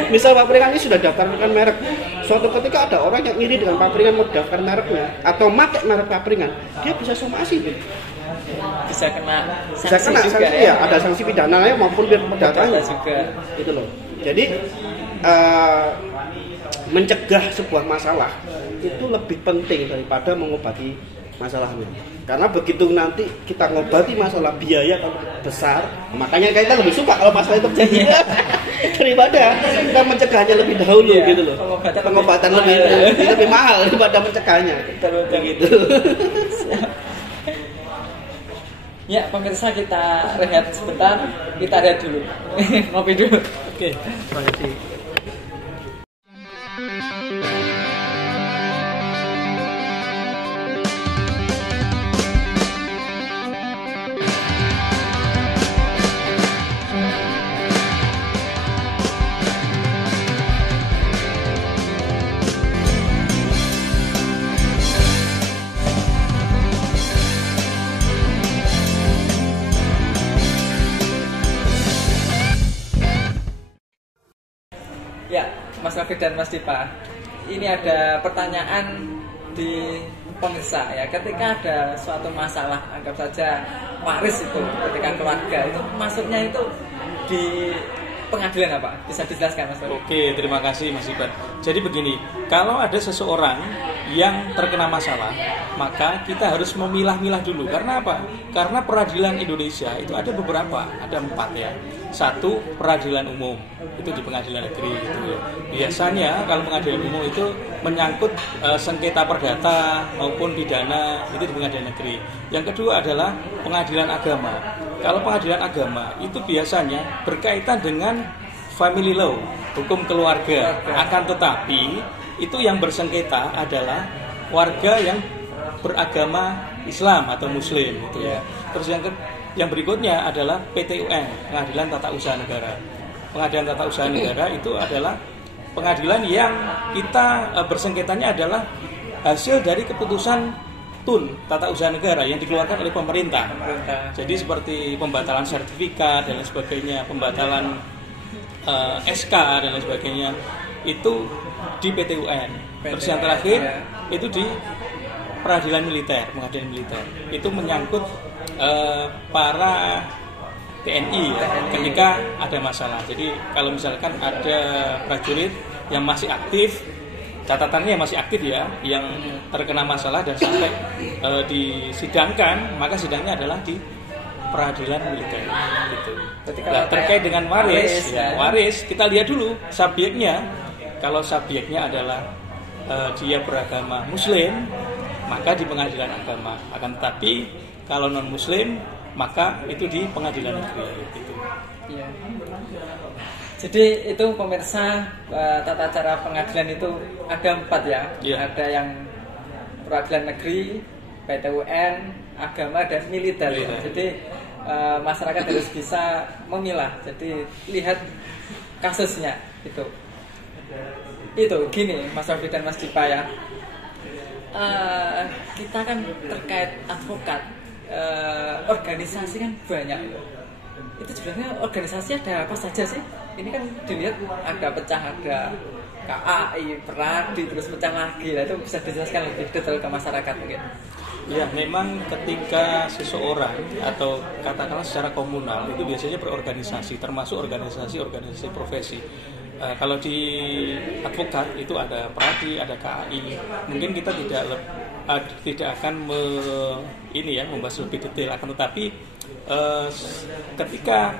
Misal papringan ini sudah daftarkan merek. Suatu ketika ada orang yang iri dengan papringan mau daftar mereknya atau pakai merek papringan, dia bisa somasi tuh. Bisa kena sanksi juga, ya. Ada sanksi pidana maupun perdatanya juga. Gitu loh. Jadi mencegah sebuah masalah itu lebih penting daripada mengobati masalahnya. Karena begitu nanti kita ngobati masalah biaya besar, makanya kita lebih suka kalau masalah itu terjadi daripada kita mencegahnya lebih dahulu, gitu loh. Pengobatan lebih mahal daripada mencegahnya. Begitu. Ya, pemirsa, kita rehat sebentar, kita rehat dulu. Ngopi dulu. Oke, terima kasih. Ya, Mas Rafi dan Mas Dipa, ini ada pertanyaan di pemirsa ya. Ketika ada suatu masalah, anggap saja waris itu, ketika keluarga itu masuknya itu di pengadilan apa? Bisa dijelaskan, Mas Rafi? Oke, terima kasih Mas Iban. Jadi begini, kalau ada seseorang yang terkena masalah, maka kita harus memilah-milah dulu. Karena apa? Karena peradilan Indonesia itu ada beberapa, ada 4 ya. 1, peradilan umum, itu di pengadilan negeri gitu ya. Biasanya kalau pengadilan umum itu menyangkut sengketa perdata maupun pidana, itu di pengadilan negeri. Yang kedua adalah pengadilan agama. Kalau pengadilan agama itu biasanya berkaitan dengan family law, hukum keluarga. Akan tetapi itu yang bersengketa adalah warga yang beragama Islam atau Muslim gitu ya. Terus yang berikutnya adalah PTUN, Pengadilan Tata Usaha Negara. Pengadilan Tata Usaha Negara itu adalah pengadilan yang kita bersengketanya adalah hasil dari keputusan TUN, Tata Usaha Negara, yang dikeluarkan oleh pemerintah. Jadi seperti pembatalan sertifikat dan lain sebagainya, pembatalan SK dan lain sebagainya, itu di PTUN. Terus yang terakhir itu di peradilan militer, pengadilan militer. Itu menyangkut para TNI ya, ketika ada masalah. Jadi kalau misalkan ada prajurit yang masih aktif, catatannya yang masih aktif ya, yang terkena masalah dan sampai disidangkan, maka sidangnya adalah di peradilan militer gitu. Nah, terkait dengan waris, waris kita lihat dulu subjeknya. Kalau subjeknya adalah dia beragama Muslim, maka di pengadilan agama. Akan tetapi kalau non Muslim, maka itu di pengadilan negeri gitu. Iya. Jadi itu pemirsa, tata cara pengadilan itu ada 4 ya. Yeah. Ada yang peradilan negeri, PTUN, agama, dan militer. Yeah. Jadi masyarakat harus bisa memilah. Jadi lihat kasusnya itu. Itu gini, Mas Rafi dan Mas Dipa ya. Kita kan terkait advokat, organisasi kan banyak. Itu sebenarnya organisasi ada apa saja sih? ini kan dilihat ada pecah, ada KAI, Peradi, terus pecah lagi. Itu bisa dijelaskan lebih detail ke masyarakat mungkin. Ya, memang ketika seseorang atau katakanlah secara komunal itu biasanya berorganisasi, termasuk organisasi profesi. Kalau di advokat itu ada Peradi, ada KAI. Mungkin kita tidak akan membahas lebih detail, akan tetapi ketika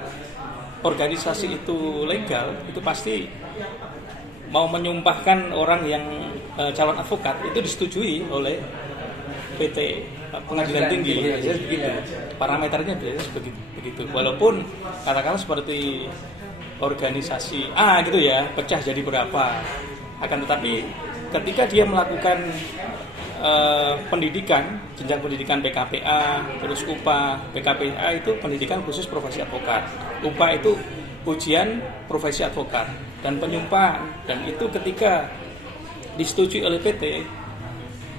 organisasi itu legal, itu pasti mau menyumpahkan orang yang calon advokat itu disetujui oleh PT Pengadilan Tinggi, biasanya begitu. Parameternya biasanya begitu. Walaupun katakanlah seperti organisasi A gitu ya, pecah jadi berapa. Akan tetapi ketika dia melakukan pendidikan, jenjang pendidikan PKPA, terus UPA. PKPA itu pendidikan khusus profesi advokat. UPA itu ujian profesi advokat dan penyumpahan, dan itu ketika disetujui oleh PT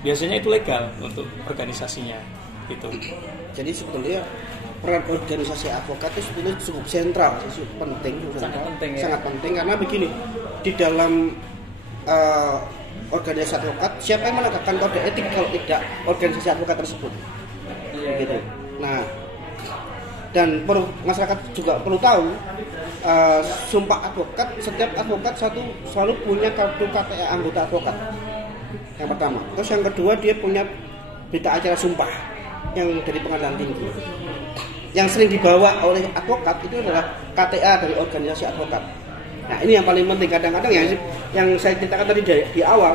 biasanya itu legal untuk organisasinya gitu. Jadi sebetulnya peran organisasi advokat itu sebetulnya cukup sentral, cukup penting, sangat penting karena begini, di dalam organisasi advokat siapa yang menegakkan kode etik kalau tidak organisasi advokat tersebut, gitu. Nah, dan masyarakat juga perlu tahu sumpah advokat, setiap advokat selalu punya kartu KTA anggota advokat. Yang pertama, terus yang kedua dia punya berita acara sumpah yang dari Pengadilan Tinggi. Yang sering dibawa oleh advokat itu adalah KTA dari organisasi advokat. Nah, ini yang paling penting. Kadang-kadang yang saya ceritakan tadi di awal,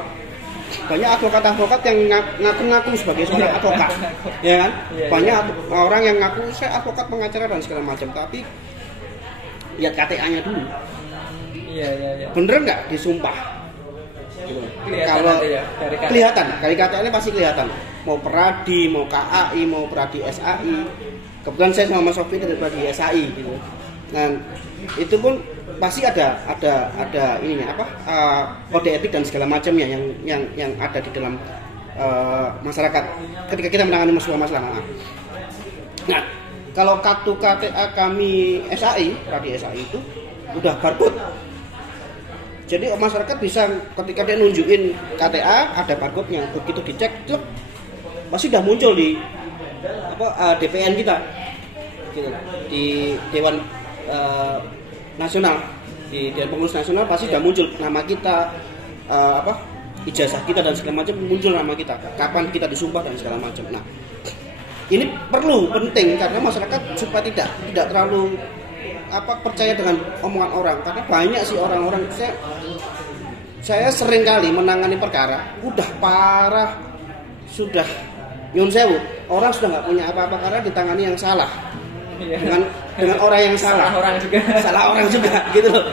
banyak advokat yang ngaku-ngaku sebagai seorang advokat, ya kan? Banyak orang yang ngaku saya advokat pengacara dan segala macam, tapi lihat KTA-nya dulu. Iya. Bener nggak disumpah? Kalau kelihatan, dari KTA-nya pasti kelihatan. Mau Peradi, mau KAI, mau Peradi SAI. Kebetulan saya sama Mas Sofi dari Peradi SAI gitu. Dan itu pun pasti ada ininya kode etik dan segala macamnya yang ada di dalam masyarakat ketika kita menangani masalah. Nah, kalau kartu KTA kami SAI, Peradi SAI itu udah barcode. Jadi masyarakat bisa ketika dia nunjukin KTA ada barcode-nya, begitu dicek, pasti udah muncul di DPN kita, gitu. Di Dewan Nasional, di Dewan Pengurus Nasional pasti udah muncul nama kita, ijazah kita dan segala macam, muncul nama kita, kapan kita disumpah dan segala macam. Nah, ini penting karena masyarakat supaya tidak terlalu percaya dengan omongan orang, karena banyak sih orang-orang, saya sering kali menangani perkara udah parah, sudah nyun sewu, orang sudah nggak punya apa-apa karena ditangani yang salah, dengan orang yang salah orang juga gitu loh.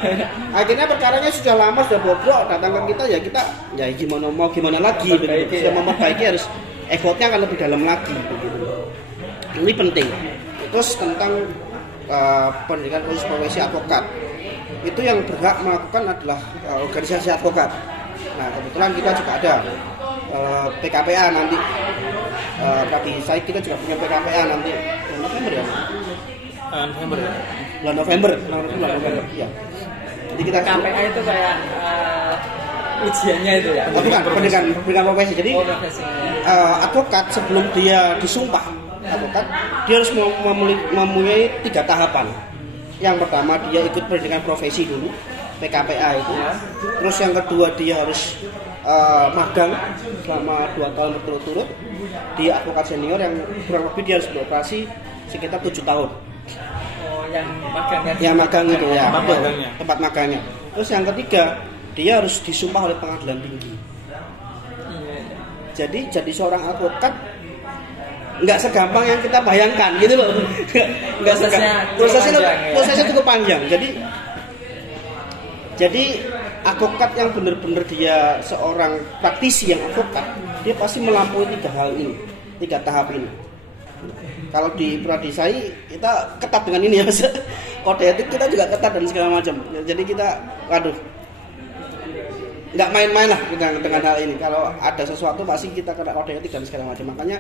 Akhirnya perkaranya sudah lama, sudah bobrok, datang ke kita ya gimana lagi begitu. Sudah memperbaiki, harus effortnya akan lebih dalam lagi begitu. Ini penting. Terus tentang pendidikan khusus profesi advokat, itu yang berhak melakukan adalah organisasi advokat. Nah, kebetulan kita juga ada PKPA nanti. Tapi kita juga punya PKPA nanti bulan November ya. Jadi kita PKPA itu kayak ujiannya itu ya. Bukan, pendidikan profesi. Jadi advokat sebelum dia disumpah advokat, dia harus mempunyai 3 tahapan. Yang pertama dia ikut pendidikan profesi dulu, PKPA itu. Terus yang kedua dia harus magang selama 2 tahun berturut-turut di advokat senior yang kurang lebih dia harus beroperasi sekitar 7 tahun. Yang magangnya? Yang magang itu ya, tempat magangnya. Terus yang ketiga dia harus disumpah oleh Pengadilan Tinggi. Jadi seorang advokat nggak segampang yang kita bayangkan gitu loh. Prosesnya cukup panjang. Jadi advokat yang benar-benar dia seorang praktisi yang advokat, dia pasti melampaui 3 hal ini, 3 tahap ini. Kalau di Pradisai kita ketat dengan ini ya, Mas. Kode etik kita juga ketat dan segala macam. Jadi kita nggak main-main lah dengan hal ini. Kalau ada sesuatu pasti kita kena kode etik dan segala macam. Makanya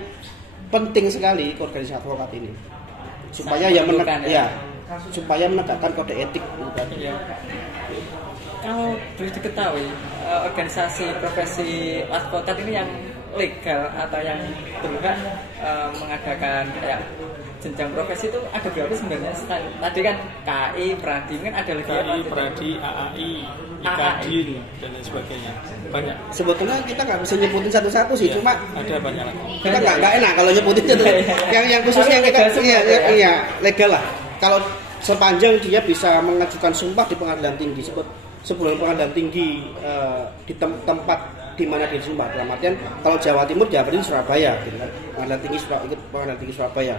penting sekali organisasi advokat ini supaya supaya menegakkan kode etik. Iya. Kalau boleh diketahui, organisasi profesi advokat ini yang legal atau yang berhak mengadakan kayak jenjang profesi itu ada berapa sebenarnya? Tadi kan KI, Pradi, kan ada lagi KI, Pradi, AAI, IKADIN dan lain sebagainya. Banyak. Sebetulnya kita nggak bisa nyebutin satu-satu sih, Ya, cuma ada banyak lagi. kita nggak enak kalau nyebutin satu. Yang khususnya kita iya legal lah. Kalau sepanjang dia bisa mengajukan sumpah di pengadilan tinggi, sebelum pengadilan tinggi di tempat di mana dia disumpah. Dalam artian kalau Jawa Timur dia berarti Surabaya, gitu kan. Pengadilan tinggi Surabaya.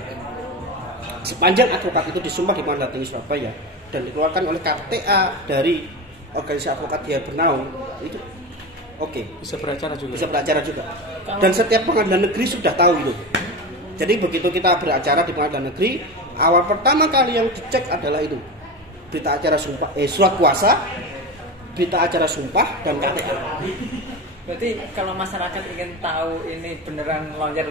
Sepanjang advokat itu disumpah di pengadilan tinggi Surabaya dan dikeluarkan oleh KTA dari organisasi advokat dia bernaung, itu oke. Bisa beracara juga. Bisa beracara juga. Dan setiap pengadilan negeri sudah tahu itu. Jadi begitu kita beracara di pengadilan negeri, awal pertama kali yang dicek adalah itu berita acara sumpah, surat kuasa, berita acara sumpah dan KTA. Berarti kalau masyarakat ingin tahu ini beneran lawyer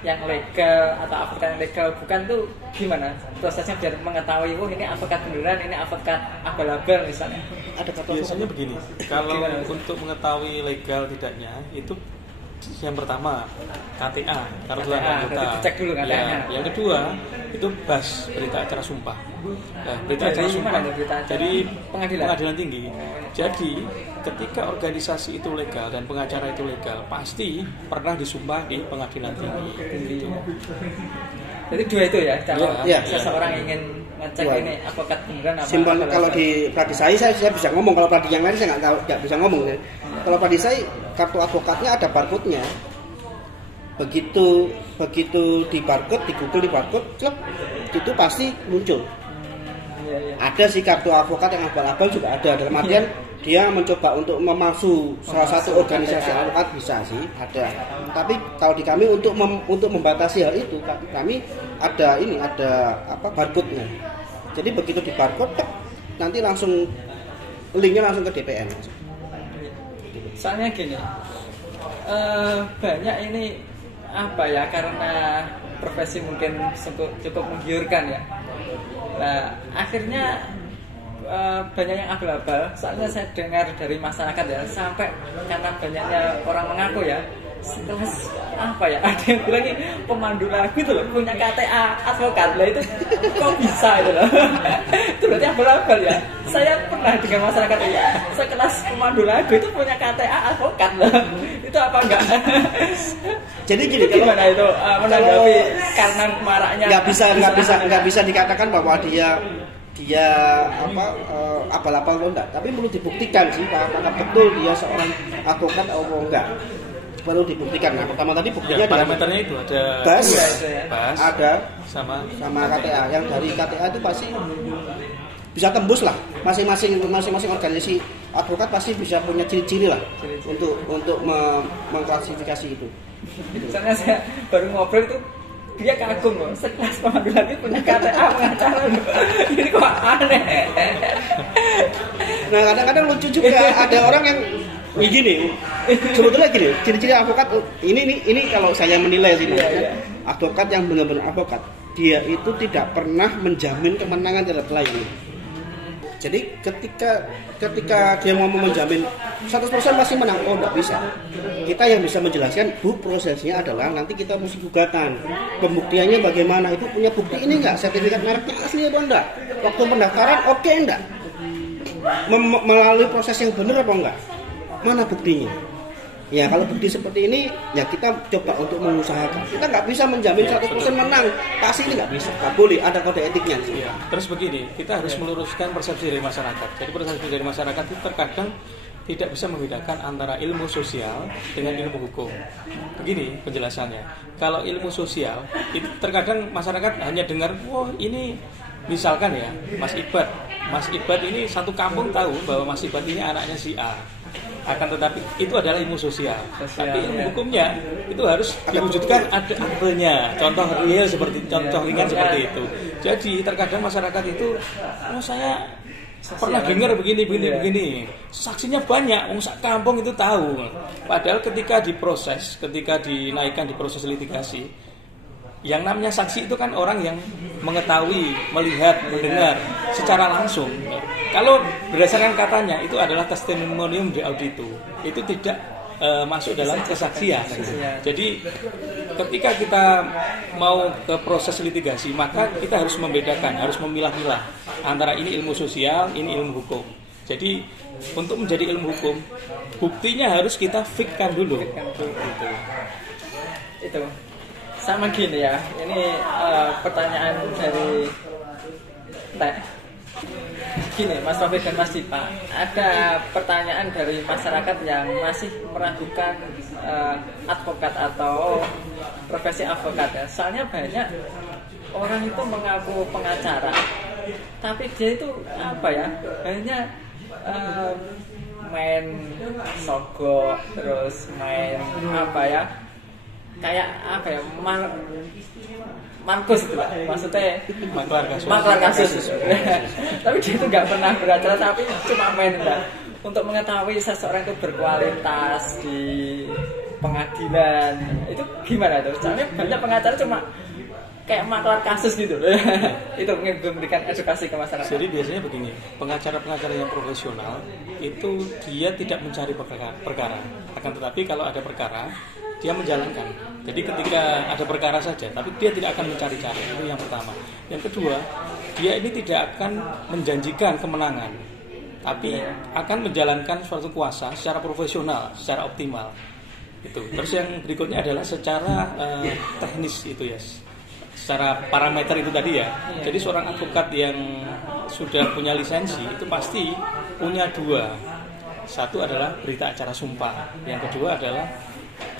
yang legal atau advokat yang legal bukan tuh gimana prosesnya biar mengetahui ini advokat beneran, ini advokat abal-abal misalnya? Ada biasanya begini, kalau untuk mengetahui legal tidaknya itu yang pertama KTA, kartu anggota. Cek dulu KTA-nya. Yang kedua itu BAS, berita acara sumpah. Nah, berita acara sumpah dari pengadilan tinggi. Jadi ketika organisasi itu legal dan pengacara itu legal, pasti pernah disumpah di pengadilan tinggi. Gitu. Jadi dua itu ya, kalau seseorang ingin ngecek Dua. ini advokat beneran apa? Simpel kalau di pradi saya bisa ngomong, kalau pradi yang lain saya nggak bisa ngomong. Ya. Kalau pradi saya kartu advokatnya ada barcode-nya. Begitu di barcode, di Google di barcode, klub itu pasti muncul. Ada sih kartu advokat yang abal-abal juga ada, dalam artian dia mencoba untuk memalsu salah satu organisasi advokat bisa sih ada. Tapi kalau di kami untuk membatasi hal itu kami ada barcode-nya. Jadi begitu di barcode nanti langsung linknya langsung ke DPN. Soalnya gini, banyak ini karena profesi mungkin cukup menggiurkan ya. Nah akhirnya banyak yang abal-abal. Soalnya saya dengar dari masyarakat ya, sampai karena banyaknya orang mengaku ya, setelah ada yang bilang pemandu lagu itu loh punya KTA advokat lah, itu kok bisa itu loh. Itu berarti abal-abal ya. Saya pernah dengan masyarakat ya, sekelas pemandu lagu itu punya KTA advokat loh. Itu apa enggak? Jadi gini, gimana itu menanggapi karena maraknya nggak bisa dikatakan bahwa dia abal-abal atau enggak, tapi perlu dibuktikan sih apakah betul dia seorang advokat atau enggak. Perlu dibuktikan. Nah, pertama tadi buktinya parameternya itu ada BAS, ada sama KTA. Yang dari KTA itu pasti bisa tembus lah. Masing-masing organisasi advokat pasti bisa punya ciri-ciri lah untuk mengklasifikasi itu. Soalnya saya baru ngobrol itu dia kagum loh, sekelas pemandu lagu punya KTA pengacara loh. Ini kok aneh. Nah kadang-kadang lucu juga ada orang yang gini, sebetulnya gini, ciri-ciri advokat ini kalau saya menilai sih, advokat yang benar-benar advokat, dia itu tidak pernah menjamin kemenangan terhadap klien. Jadi ketika dia mau menjamin 100% pasti menang, enggak bisa. Kita yang bisa menjelaskan, prosesnya adalah nanti kita mesti gugatan. Pembuktiannya bagaimana? Ibu punya bukti ini enggak? Sertifikat mereknya asli atau enggak? Waktu pendaftaran oke enggak? Melalui proses yang benar apa enggak? Mana buktinya? Ya kalau bukti seperti ini, ya kita coba untuk mengusahakan. Kita nggak bisa menjamin 100% menang. Pasti ini nggak bisa. Nggak boleh, ada kode etiknya. Ya. Terus begini, kita harus meluruskan persepsi dari masyarakat. Jadi persepsi dari masyarakat itu terkadang tidak bisa membedakan antara ilmu sosial dengan ilmu hukum. Begini penjelasannya. Kalau ilmu sosial, itu terkadang masyarakat hanya dengar, wah ini misalkan ya, Mas Ibad ini satu kampung tahu bahwa Mas Ibad ini anaknya si A. Akan tetapi itu adalah ilmu sosial. Tapi ilmu hukumnya itu harus diwujudkan ada aktenya, contoh real contoh ringan seperti itu. Jadi terkadang masyarakat itu, saya pernah dengar begini, saksinya banyak, sak kampung itu tahu. Padahal ketika dinaikkan di proses litigasi, yang namanya saksi itu kan orang yang mengetahui, melihat, mendengar secara langsung. Kalau berdasarkan katanya itu adalah testimonium de audito, itu tidak masuk dalam kesaksian. Jadi ketika kita mau ke proses litigasi, maka kita harus membedakan, harus memilah-milah antara ini ilmu sosial, ini ilmu hukum. Jadi untuk menjadi ilmu hukum, buktinya harus kita fikkan dulu. Itu sama gini ya. Ini pertanyaan dari gini, Mas Taufik dan Mas Dipa, ada pertanyaan dari masyarakat yang masih meragukan advokat atau profesi advokat ya. Soalnya banyak orang itu mengaku pengacara, tapi dia itu apa ya? Hanya main sogok, terus main apa ya? Kayak apa ya? Markus itu lah, maksudnya maklar kasus. Tapi dia itu nggak pernah beracara, tapi cuma main lah. Untuk mengetahui seseorang itu berkualitas di pengadilan, itu gimana tuh? Soalnya banyak pengacara cuma kayak maklar kasus gitu. Itu memberikan edukasi ke masyarakat. Jadi biasanya begini, pengacara-pengacara yang profesional itu dia tidak mencari perkara. Akan tetapi kalau ada perkara, dia menjalankan. Jadi ketika ada perkara saja, tapi dia tidak akan mencari-cari. Itu yang pertama. Yang kedua, dia ini tidak akan menjanjikan kemenangan, tapi akan menjalankan suatu kuasa secara profesional, secara optimal. Itu. Terus yang berikutnya adalah secara teknis itu ya. Secara parameter itu tadi ya. Jadi seorang advokat yang sudah punya lisensi itu pasti punya dua. Satu adalah berita acara sumpah. Yang kedua adalah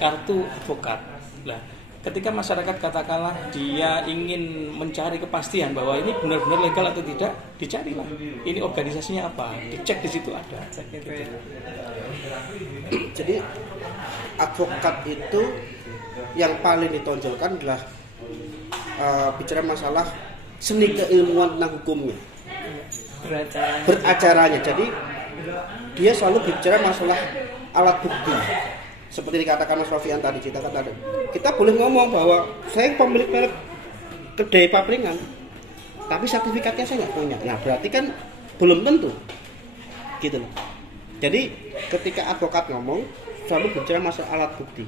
kartu advokat. Nah, ketika masyarakat katakanlah dia ingin mencari kepastian bahwa ini benar-benar legal atau tidak, dicarilah. Ini organisasinya apa? Dicek di situ ada. Gitu. Jadi advokat itu yang paling ditonjolkan adalah bicara masalah seni keilmuan tentang hukumnya, beracaranya. Jadi dia selalu bicara masalah alat bukti. Seperti dikatakan Mas Sofian tadi, kita boleh ngomong bahwa saya pemilik merek kedai papringan, tapi sertifikatnya saya nggak punya. Nah berarti kan belum tentu, gitu loh. Jadi ketika advokat ngomong selalu bicara masalah alat bukti,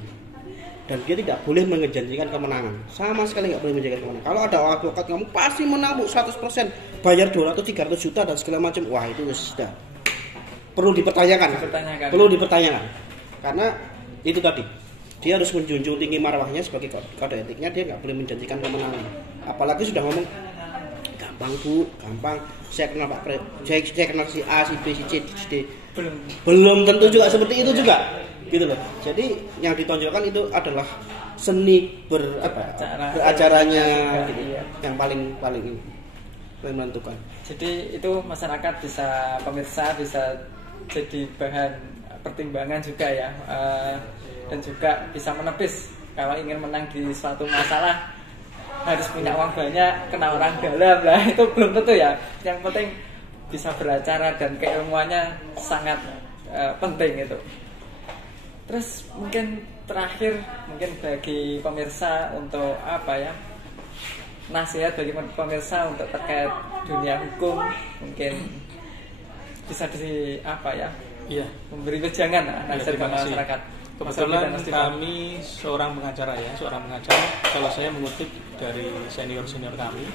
dan dia tidak boleh menjanjikan kemenangan, sama sekali nggak boleh menjanjikan kemenangan. Kalau ada advokat ngomong pasti menang 100%, bayar 200-300 juta dan segala macam, wah itu sudah perlu dipertanyakan. Karena itu tadi, dia harus menjunjung tinggi marwahnya sebagai kode etiknya, dia nggak boleh menjanjikan kemenangan. Apalagi sudah ngomong gampang bu, gampang, saya kenal Pak saya kenal si A, si B, si C, si D. Belum tentu juga seperti itu juga, gitu loh. Jadi yang ditonjolkan itu adalah seni beracaranya, gitu, yang paling menentukan. Jadi itu masyarakat pemirsa bisa jadi bahan pertimbangan juga ya, dan juga bisa menepis kalau ingin menang di suatu masalah harus punya uang banyak, kenal orang dalam lah, itu belum tentu ya. Yang penting bisa beracara dan keilmuannya sangat penting itu. Terus mungkin terakhir, mungkin bagi pemirsa untuk apa ya, nasihat bagi pemirsa untuk terkait dunia hukum, mungkin bisa di apa ya, memberi wejangan nasihat ke masyarakat. Kebetulan kami seorang pengacara. Kalau saya mengutip dari senior kami,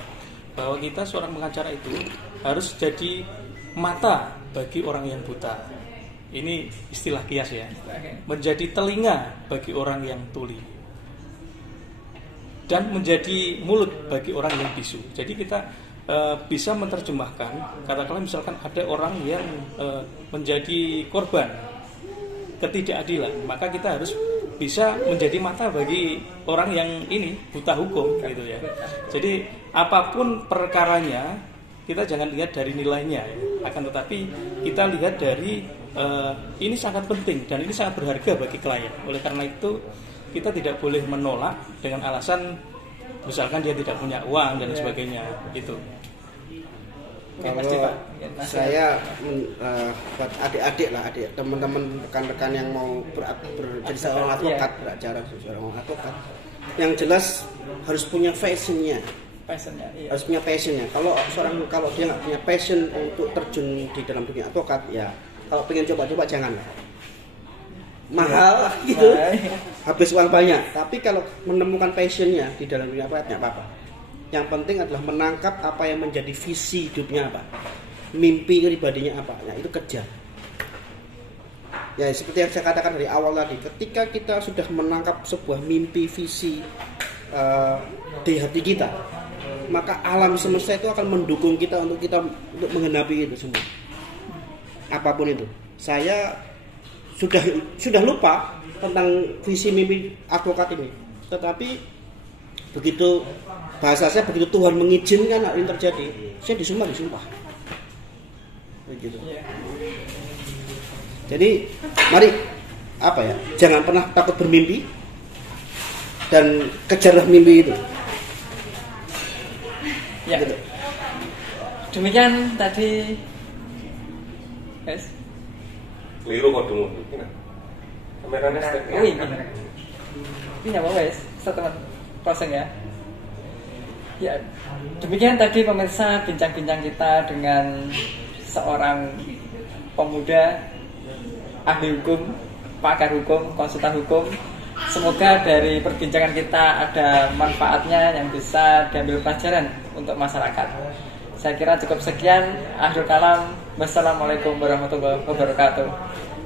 bahwa kita seorang pengacara itu harus jadi mata bagi orang yang buta. Ini istilah kias ya. Menjadi telinga bagi orang yang tuli, dan menjadi mulut bagi orang yang bisu. Jadi kita bisa menerjemahkan, katakanlah misalkan ada orang yang menjadi korban ketidakadilan, maka kita harus bisa menjadi mata bagi orang yang ini buta hukum, gitu ya. Jadi apapun perkaranya, kita jangan lihat dari nilainya, akan tetapi kita lihat dari ini sangat penting dan ini sangat berharga bagi klien. Oleh karena itu kita tidak boleh menolak dengan alasan misalkan dia tidak punya uang dan sebagainya, gitu. Kalau saya buat adik-adik teman-teman rekan-rekan yang mau jadi seorang advokat, beracara seorang advokat, yang jelas harus punya passionnya. Passionnya, iya. Harus punya passionnya. Kalau dia nggak punya passion untuk terjun di dalam dunia advokat, ya kalau pengen coba-coba jangan. Mahal gitu, habis uang banyak. Tapi kalau menemukan passionnya di dalam dunia advokat, nggak apa-apa. Yang penting adalah menangkap apa yang menjadi visi hidupnya apa, mimpi pribadinya apa. Nah itu kejar. Ya seperti yang saya katakan dari awal tadi, ketika kita sudah menangkap sebuah mimpi visi di hati kita, maka alam semesta itu akan mendukung kita untuk menggenapi itu semua. Apapun itu. Saya sudah lupa tentang visi mimpi advokat ini. Tetapi begitu bahasa saya, begitu Tuhan mengizinkan hal ini terjadi, saya disumpah. Begitu. Jadi mari jangan pernah takut bermimpi dan kejarlah mimpi itu. Ya. Gitu. Demikian tadi. Yes. Keliru kok dulu. Kameranya step. Oh iya. Ini apa wes? Setelah closing ya. Ya. Demikian tadi pemirsa bincang-bincang kita dengan seorang pemuda ahli hukum, pakar hukum, konsultan hukum. Semoga dari perbincangan kita ada manfaatnya yang bisa diambil pelajaran untuk masyarakat. Saya kira cukup sekian. Akhirul kalam. Wassalamualaikum warahmatullahi wabarakatuh.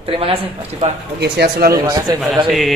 Terima kasih Pak Cipa. Oke, sehat selalu. Terima kasih. Terima kasih.